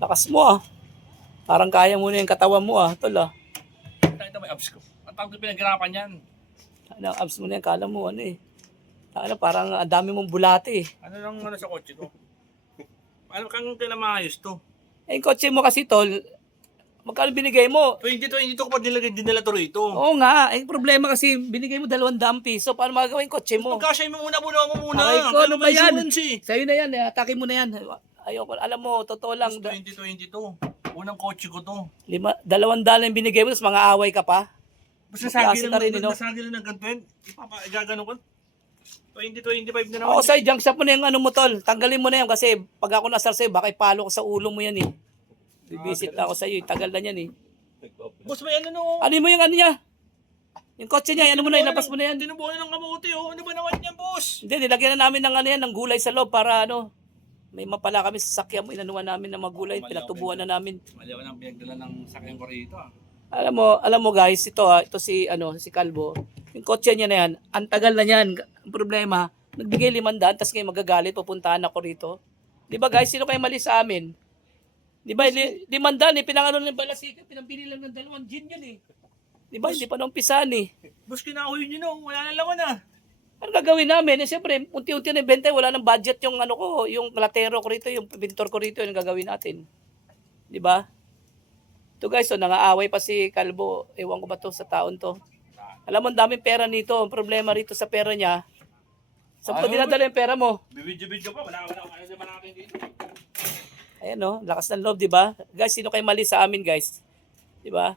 Lakas mo ah. Parang kaya mo na yung katawan mo ah, tol ah. Ito may abs ko. Ang tawag na pinaghirapan yan. Ano, abs mo na yan, kala mo ano eh. Ano, parang ang dami mong bulate eh. Ano lang sa kotse ko? Ano kang maayos to? Eh, yung kotse mo kasi tol, magkano binigay mo? 2022 ko pa dinala to rito. Oo nga, eh, problema kasi binigay mo 200 piso. Paano magagawin yung kotse mo? Magkasya mo muna mo muna. Ay ko, ano ba yan? Eh. Sa'yo na yan, atake mo na yan. Ayoko, alam mo, totoo lang. 2022. Unang kotse ko to. 200 yung binigay mo, tapos mga away ka pa. Basta sagi ka rin, no? Nasagi lang ng ganito. Igagano ko. 2025 na naman. Oo, sa'yo, junk shop mo na yung ano mo tol. Tanggalin mo na yan kasi pag ako nasar sa'yo, baka ipalo ko sa ulo mo yan eh. Bibisit na ako sa'yo, tagal na yan eh. Boss, may ano no? Ano mo yung ano niya? Yung kotse niya, ano mo na, ilabas mo na yan. Tinubuhan ng kamote oh. Ano ba naman yan, boss? Hindi, nilagyan na namin ng ano yan, ng gulay sa loob para ano. May mapala kami sa sakyan mo, inanuan namin ng magulay, pinatubuhan na namin. Mali ako ng pinagdala ng sakyan ko rito ah. Alam mo guys, ito si Calvo. Yung kotse niya na yan, ang tagal na niyan. Ang problema, nagbigay 500, tapos ngayon magagalit, pupuntahan ako rito. Di ba guys, sino kayo mali sa amin? Di ba, 500 eh, pinangano ng balasika, pinambili lang ng 2 gin yan eh. Di ba, hindi pa naumpisahan eh. Boss, kinahoy nyo no, wala na laman ah. Ano gagawin namin? Eh, siyempre, unti-unti na ibenta, wala nang budget yung ano ko, yung latero ko rito, yung pintor ko rito, yung gagawin natin. Di ba? Ito guys, nangaaway pa si Calvo. Ewan ko ba to sa taon to. Alam mo, ang daming pera nito. Ang problema rito sa pera niya, saan mo dinadala yung pera mo? Bibidyo pa, wala naman natin dito. Ayan lakas ng loob, di ba? Guys, sino kayo mali sa amin guys? Di ba?